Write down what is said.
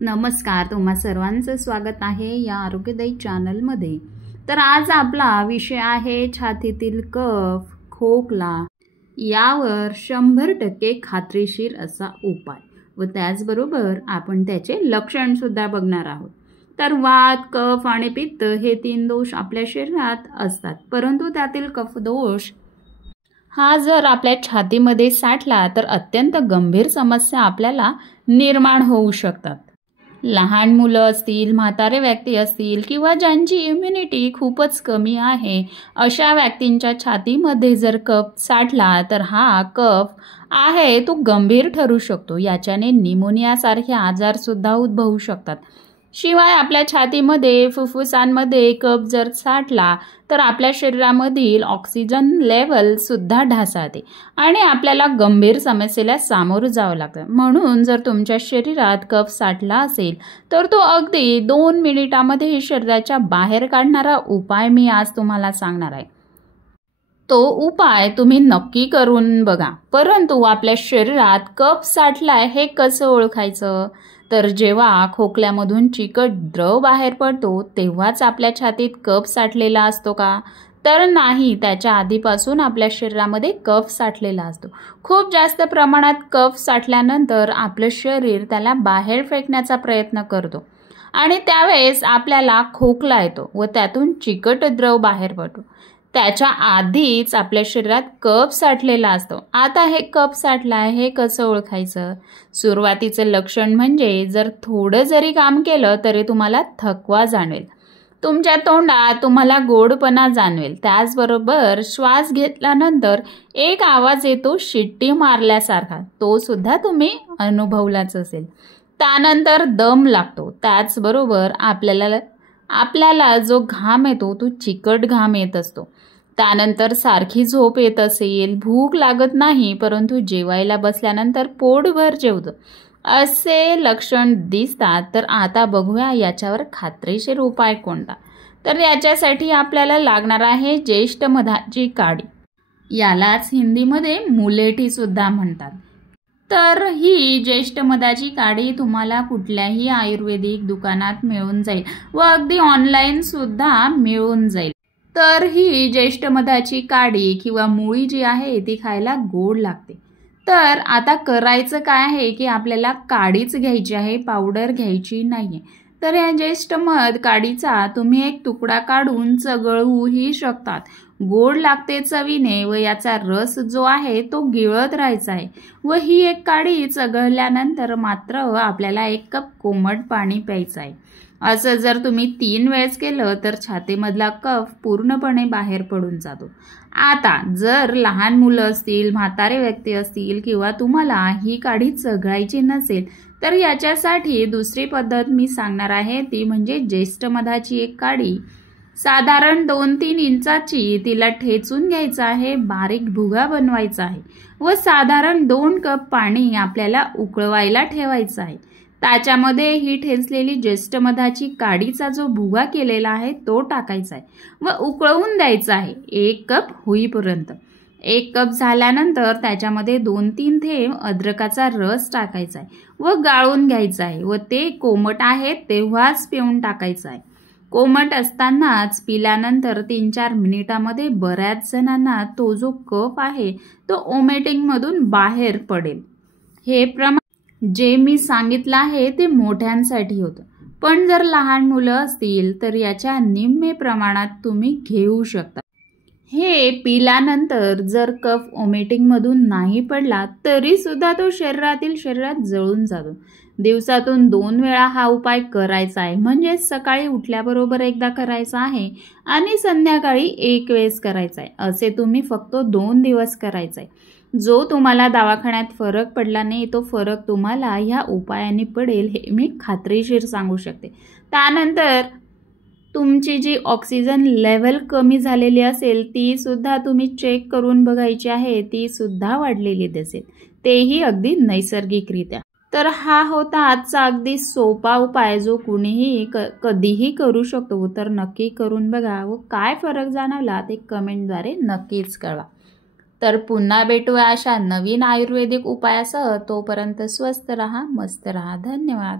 नमस्कार, तुम्हा सर्वांचं स्वागत आहे या आरोग्यदायी चॅनलमध्ये। तर आज आपला विषय आहे छातीतील कफ, खोकला यावर 100% खात्रीशीर असा उपाय व त्याचबरोबर आपण त्याचे लक्षण सुद्धा बघणार आहोत। तर वात, कफ आणि पित्त हे 3 दोष आपल्या शरीरात असतात, परंतु त्यातील कफ दोष हा जर आपल्या छातीमध्ये साठला तर अत्यंत गंभीर समस्या आपल्याला निर्माण होऊ शकतात। लहान मुलं असतील, म्हातारे व्यक्ती असतील किंवा ज्यांची इम्युनिटी खूपच कमी आहे, अशा व्यक्तींच्या छातीमध्ये जर कफ साठला तर हा कफ आहे तो गंभीर ठरू शकतो। याच्याने निमोनियासारखे आजार सुद्धा उद्भवू शकतात। शिवाय आपल्या छातीमध्ये, फुफ्फुसांमध्ये कफ जर साठला तर आपल्या शरीरामधील ऑक्सिजन लेवल सुद्धा ढासळते आणि आपल्याला गंभीर समस्येला सामोरं जावं लागतं। म्हणून जर तुमच्या शरीरात कफ साठला असेल तर तो अगदी 2 मिनिटांमध्ये शरीराच्या बाहेर काढणारा उपाय मी आज तुम्हाला सांगणार आहे। तो उपाय तुम्ही नक्की करून बघा। परंतु आपल्या शरीरात कफ साठलाय हे कसं ओळखायचं? तर जेव्हा खोकल्यामधून चिकट द्रव बाहेर पडतो तेव्हाच आपल्या छातीत कफ साठलेला असतो का? तर नाही, त्याच्या आधीपासून आपल्या शरीरामध्ये कफ साठलेला असतो। खूप जास्त प्रमाणात कफ साठल्यानंतर आपलं शरीर त्याला बाहेर फेकण्याचा प्रयत्न करतो आणि त्यावेळेस आपल्याला खोकला येतो व त्यातून चिकट द्रव बाहेर पडतो। त्याच्या आधीच आपल्या शरीरात कफ साठलेला असतो। आता हे कफ साठला आहे हे कसं ओळखायचं? सुरुवातीचं लक्षण म्हणजे जर थोडं जरी काम केलं तरी तुम्हाला थकवा जाणवेल, तुमच्या तोंडात तुम्हाला गोडपणा जाणवेल, त्याचबरोबर श्वास घेतल्यानंतर एक आवाज येतो शिट्टी मारल्यासारखा, तो सुद्धा तुम्ही अनुभवलाच असेल। त्यानंतर दम लागतो, त्याचबरोबर आपल्याला जो घाम येतो तो चिकट घाम येत असतो। त्यानंतर सारखी झोप येत असेल, भूक लागत नाही परंतु जेवायला बसल्यानंतर पोटभर जेवतो, असे लक्षण दिसतात। तर आता बघूया याच्यावर खात्रीशीर उपाय कोणता। तर याच्यासाठी आपल्याला लागणार आहे ज्येष्ठ मधाची काडी, यालाच हिंदीमध्ये मुलेठी सुद्धा म्हणतात। तर ही ज्येष्ठ मधाची काडी तुम्हाला कुठल्याही आयुर्वेदिक दुकानात मिळून जाईल व अगदी ऑनलाईन सुद्धा मिळून जाईल। तर ही ज्येष्ठ मधाची काडी किंवा मुळी जी आहे ती खायला गोड लागते। तर आता करायचं काय आहे की आपल्याला काडीच घ्यायची आहे, पावडर घ्यायची नाहीये। तर या ज्येष्ठ मध काडीचा तुम्ही एक तुकडा काढून चगळूही शकतात। गोड लागते चवीने व याचा रस जो आहे तो गिळत राहायचा आहे व ही एक काडी चगळल्यानंतर मात्र आपल्याला 1 कप कोमट पाणी प्यायचं आहे। असं जर तुम्ही 3 वेळेस केलं तर छातीमधला कफ पूर्णपणे बाहेर पडून जातो। आता जर लहान मुलं असतील, म्हातारे व्यक्ती असतील किंवा तुम्हाला ही काडी चघळायची नसेल तर याच्यासाठी दुसरी पद्धत मी सांगणार आहे, ती म्हणजे ज्येष्ठ मधाची एक काडी साधारण 2-3 इंचाची तिला ठेचून घ्यायचं आहे, बारीक भुगा बनवायचा आहे व साधारण 2 कप पाणी आपल्याला उकळवायला ठेवायचं आहे। त्याच्यामध्ये ही ठेचलेली ज्येष्ठ मधाची काडीचा जो भुगा केलेला आहे तो टाकायचा आहे व उकळवून द्यायचा आहे 1 कप होईपर्यंत। 1 कप झाल्यानंतर त्याच्यामध्ये 2-3 थेंब अद्रकाचा रस टाकायचा आहे व गाळून घ्यायचा आहे व ते कोमट आहे तेव्हाच पिऊन टाकायचं आहे। कोमट असतानाच पिल्यानंतर 3-4 मिनिटांमध्ये बऱ्याच जणांना तो जो कफ आहे तो ओमेटिंगमधून बाहेर पडेल। हे प्रमाण जे मी सांगितलं आहे ते मोठ्यांसाठी होतं, पण जर लहान मुलं असतील तर याच्या निम्मे प्रमाणात तुम्ही घेऊ शकता। हे पिल्यानंतर जर कफ ओमेटिंगमधून नाही पडला तरी सुद्धा तो शरीरात जळून जातो। दिवसातून 2 वेळा हा उपाय करायचा आहे, म्हणजे सकाळी उठल्याबरोबर एकदा करायचा आहे आणि संध्याकाळी 1 वेळेस करायचा आहे। असे तुम्ही फक्त 2 दिवस करायचा आहे। जो तुम्हाला दवाखान्यात फरक पडला नाही तो फरक तुम्हाला ह्या उपायाने पडेल हे मी खात्रीशीर सांगू शकते। त्यानंतर तुमची जी ऑक्सिजन लेवल कमी झालेली असेल ती सुद्धा तुम्ही चेक करून बघायची आहे, ती सुद्धा वाढलेली दिसेल, तेही अगदी नैसर्गिकरित्या। तर हा होता आजचा अगदी सोपा उपाय जो कुणीही कधीही करू शकतो। तर नक्की करून बघा व काय फरक जाणवला ते कमेंटद्वारे नक्कीच कळवा। तर पुन्हा भेटूया अशा नवीन आयुर्वेदिक उपायासह, तोपर्यंत स्वस्थ रहा, मस्त रहा। धन्यवाद।